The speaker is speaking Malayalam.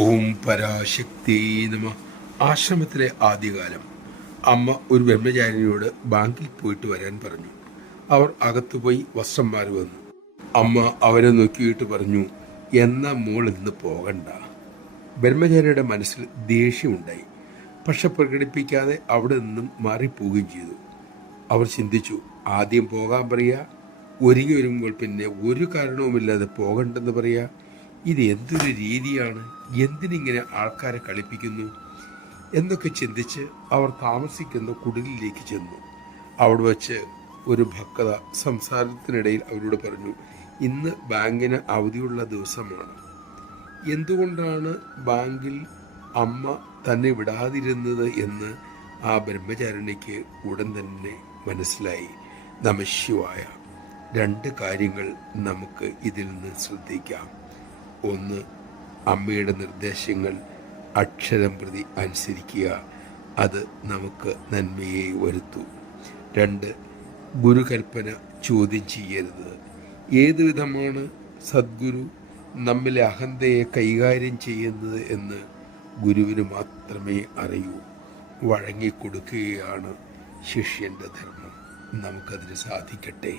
ഓം പരാശക്തി നമ. ആശ്രമത്തിലെ ആദ്യകാലം. അമ്മ ഒരു ബ്രഹ്മചാരിയോട് ബാങ്കിൽ പോയിട്ട് വരാൻ പറഞ്ഞു. അവർ അകത്തുപോയി വസ്ത്രം മാറി വന്നു. അമ്മ അവരെ നോക്കിയിട്ട് പറഞ്ഞു, എന്നാ മോൾ ഇന്ന് പോകണ്ട. ബ്രഹ്മചാരിയുടെ മനസ്സിൽ ദേഷ്യമുണ്ടായി. പക്ഷെ പ്രകടിപ്പിക്കാതെ അവിടെ നിന്നും മാറിപ്പോവുകയും ചെയ്തു. അവർ ചിന്തിച്ചു, ആദ്യം പോകാൻ പറയുക, ഒരുങ്ങി വരുമ്പോൾ പിന്നെ ഒരു കാരണവുമില്ലാതെ പോകണ്ടെന്ന് പറയുക. ഇത് എന്തൊരു രീതിയാണ്, എന്തിനിങ്ങനെ ആൾക്കാരെ കളിപ്പിക്കുന്നു എന്നൊക്കെ ചിന്തിച്ച് അവർ താമസിക്കുന്ന കുടിലിലേക്ക് ചെന്നു. അവിടെ വച്ച് ഒരു ഭക്ത സംസാരത്തിനിടയിൽ അവരോട് പറഞ്ഞു, ഇന്ന് ബാങ്കിന് അവധിയുള്ള ദിവസമാണ്. എന്തുകൊണ്ടാണ് ബാങ്കിൽ അമ്മ തന്നെ വിടാതിരുന്നത് എന്ന് ആ ബ്രഹ്മചാരിണിക്ക് ഉടൻ തന്നെ മനസ്സിലായി. നമഃശിവായ. രണ്ട് കാര്യങ്ങൾ നമുക്ക് ഇതിൽ നിന്ന് ശ്രദ്ധിക്കാം. ഒന്ന്, അമ്മയുടെ നിർദ്ദേശങ്ങൾ അക്ഷരം പ്രതി അനുസരിക്കുക, അത് നമുക്ക് നന്മയെ വരുത്തൂ. രണ്ട്, ഗുരുകൽപ്പന ചോദ്യം ചെയ്യരുത്. ഏതുവിധമാണ് സദ്ഗുരു നമ്മിലെ അഹന്തയെ കൈകാര്യം ചെയ്യുന്നത് എന്ന് ഗുരുവിന് മാത്രമേ അറിയൂ. വഴങ്ങിക്കൊടുക്കുകയാണ് ശിഷ്യൻ്റെ ധർമ്മം. നമുക്കതിന് സാധിക്കട്ടെ.